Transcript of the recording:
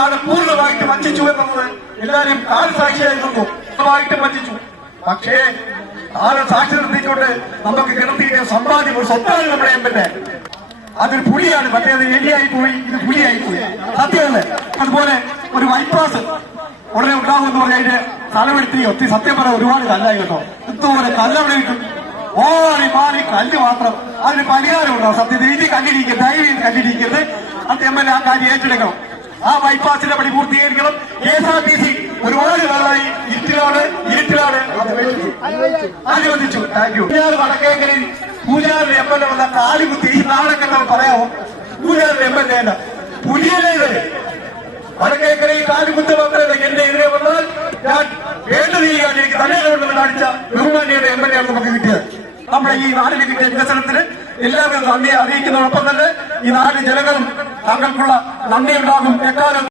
നാട് പൂർണ്ണമായിട്ട് വഞ്ചിച്ചു എന്നുള്ളത് എല്ലാവരും സാക്ഷിയായിരുന്നു. പൂർണ്ണമായിട്ടും വഞ്ചിച്ചു. പക്ഷേ സാക്ഷി നിർത്തിക്കൊണ്ട് നമുക്ക് കിടത്തിയിട്ട് സമ്പാദ്യം ഒരു സ്വത്താണ് നമ്മുടെ എംഎൽഎ. അതൊരു പുലിയാണ്. മറ്റേത് എലിയായി പോയി, ഇത് പുലിയായി പോയി. സത്യമല്ലേ? അതുപോലെ ഒരു ബൈപ്പാസ് ഉടനെ ഉണ്ടാകുമെന്ന് പറഞ്ഞ അതിന്റെ സ്ഥലമെടുത്തി ഒത്തി സത്യം പറയാൻ ഒരുപാട് കല്ലായി കേട്ടോ. ഇതുപോലെ കല്ലവിടെ കിട്ടും. ഓടി മാറി കല്ല് മാത്രം. അതിന് പരിഹാരം ഉണ്ടാവും. സത്യത്തിൽ ഇനി കല്ലിടിക്കരുത്, ദയവ് കല്ലിടിക്കരുത്. അത് എംഎൽഎ ആ കാര്യം ഏറ്റെടുക്കണം. ആ ബൈപ്പാസിന്റെ പണി പൂർത്തീകരിക്കണം. KSRTC ഒരുപാട് നാളായി ഇരുട്ടിലാണ് അനുവദിച്ചു. Thank you. വടക്കേക്കരയിൽ പൂജാറിന്റെ എംഎൽഎ വന്ന കാലുകുത്തി ഈ നാടൊക്കെ പറയാമോ? പൂജാറിന്റെ എംഎൽഎ പുലിയല്ലേ ഇത്? വടക്കേക്കരയിൽ കാലുകുത്ത് മാത്രമല്ല. എന്റെ എതിരെ വന്നാൽ ഞാൻ വേണ്ടത് ചെയ്യാൻ എനിക്ക് തന്നെ കാണിച്ച ബഹുമാനിയുടെ എംഎൽഎ ആണ് നമുക്ക് കിട്ടിയത്. നമ്മുടെ ഈ നാടിന് കിട്ടിയ വികസനത്തിന് എല്ലാവരും നന്ദി അറിയിക്കുന്നതോടൊപ്പം തന്നെ ഈ നാട് ജനങ്ങളും താങ്കൾക്കുള്ള നന്ദി ഉണ്ടാകും എക്കാലം.